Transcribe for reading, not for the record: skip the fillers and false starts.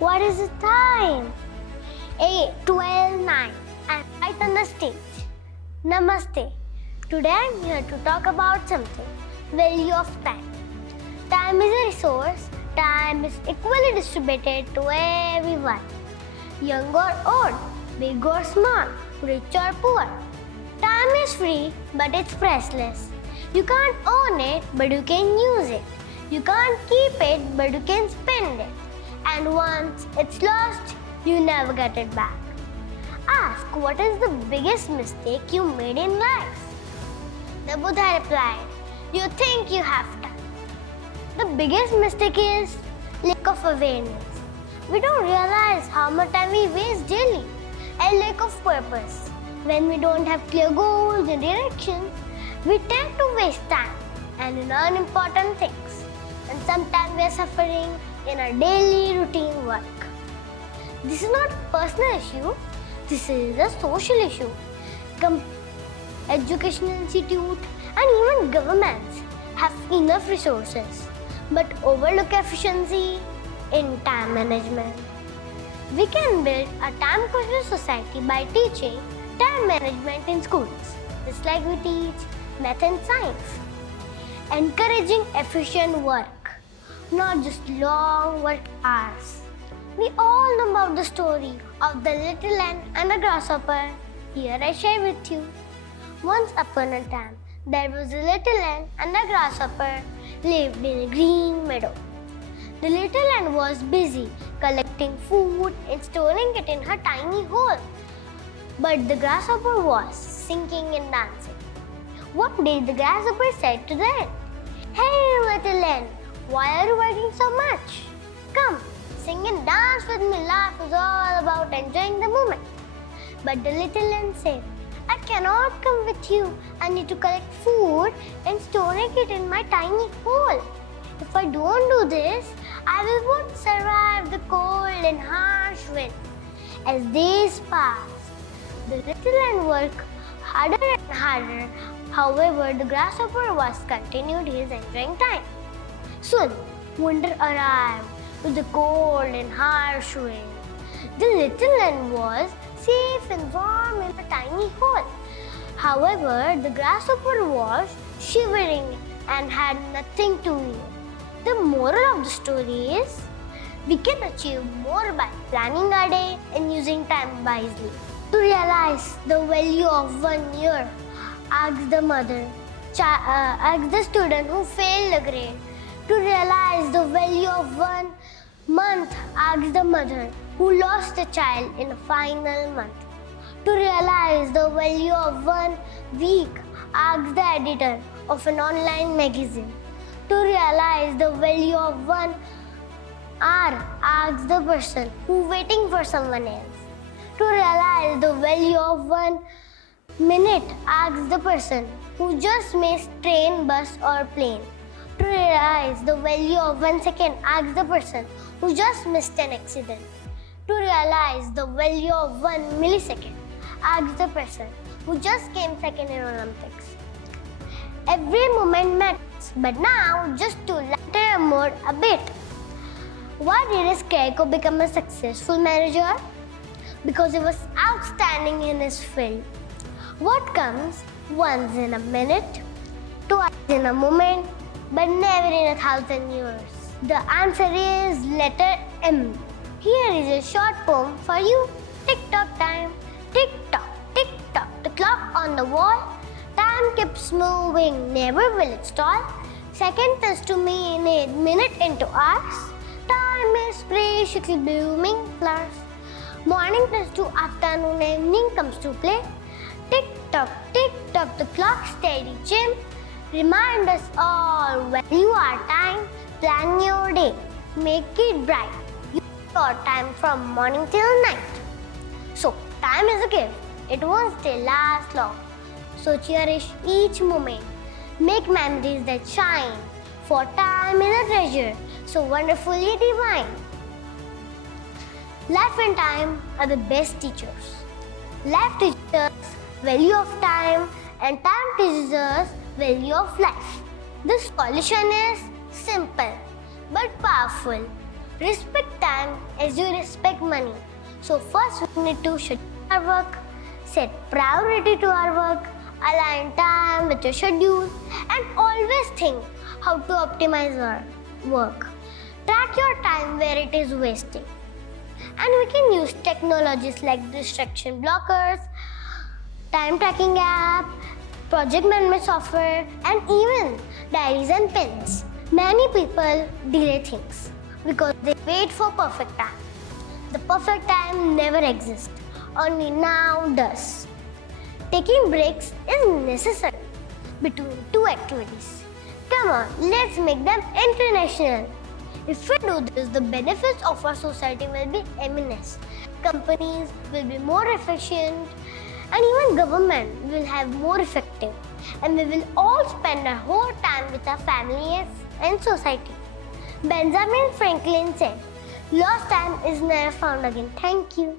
What is the time? 8, 12, 9. I'm right on the stage. Namaste. Today I'm here to talk about something. Value of time. Time is a resource. Time is equally distributed to everyone. Young or old, big or small, rich or poor. Time is free, but it's priceless. You can't own it, but you can use it. You can't keep it, but you can spend it. And once it's lost, you never get it back. Ask, what is the biggest mistake you made in life? The Buddha replied, you think you have time. The biggest mistake is lack of awareness. We don't realize how much time we waste daily and lack of purpose. When we don't have clear goals and directions, we tend to waste time and in unimportant things. And sometimes we are suffering in our daily routine work. This is not a personal issue, this is a social issue. Educational institutes and even governments have enough resources but overlook efficiency in time management. We can build a time-conscious society by teaching time management in schools, just like we teach math and science. Encouraging efficient work, not just long work hours. We all know about the story of the little ant and the grasshopper. Here I share with you. Once upon a time, there was a little ant and a grasshopper lived in a green meadow. The little ant was busy collecting food and storing it in her tiny hole. But the grasshopper was singing and dancing. One day the grasshopper said to the ant, "Hey little ant, why are you working so much? Come, sing and dance with me. Life is all about enjoying the moment." But the little ant said, "I cannot come with you. I need to collect food and storing it in my tiny hole. If I don't do this, I won't survive the cold and harsh wind." As days passed, the little ant worked harder and harder. However, the grasshopper was continued his enjoying time. Soon, winter arrived with the cold and harsh wind. The little ant was safe and warm in a tiny hole. However, the grasshopper was shivering and had nothing to eat. The moral of the story is, we can achieve more by planning our day and using time wisely. To realize the value of 1 year, ask the mother, ask the student who failed the grade. To realize the value of 1 month, ask the mother who lost a child in a final month. To realize the value of 1 week, ask the editor of an online magazine. To realize the value of 1 hour, ask the person who waiting for someone else. To realize the value of 1 minute, ask the person who just missed train, bus or plane. To realize the value of 1 second, ask the person who just missed an accident. To realize the value of 1 millisecond, ask the person who just came second in Olympics. Every moment matters, but now just to lighten your mood a bit. Why did a scarecrow become a successful manager? Because he was outstanding in his field. What comes once in a minute, twice in a moment, but never in 1,000 years? The answer is letter M. Here is a short poem for you. Tick-tock time, tick-tock, tick-tock. The clock on the wall. Time keeps moving, never will it stall. Second turns to minute, minute into hours. Time is preciously blooming flowers. Morning turns to afternoon, evening comes to play. Tick-tock, tick-tock, the clock steady chime. Remind us all, value our time, plan your day, make it bright. Use your time from morning till night. So, time is a gift, it won't stay last long. So cherish each moment, make memories that shine. For time is a treasure, so wonderfully divine. Life and time are the best teachers. Life teaches us value of time and time teaches us value of life. The solution is simple but powerful. Respect time as you respect money. So first we need to schedule our work, set priority to our work, align time with your schedule, and always think how to optimize our work. Track your time where it is wasting. And we can use technologies like distraction blockers, time tracking app, project management software, and even diaries and pens. Many people delay things because they wait for perfect time. The perfect time never exists, only now does. Taking breaks is necessary between two activities. Come on, let's make them international. If we do this, the benefits of our society will be immense. Companies will be more efficient, and even government will have more effective. And we will all spend our whole time with our families and society. Benjamin Franklin said, "Lost time is never found again." Thank you.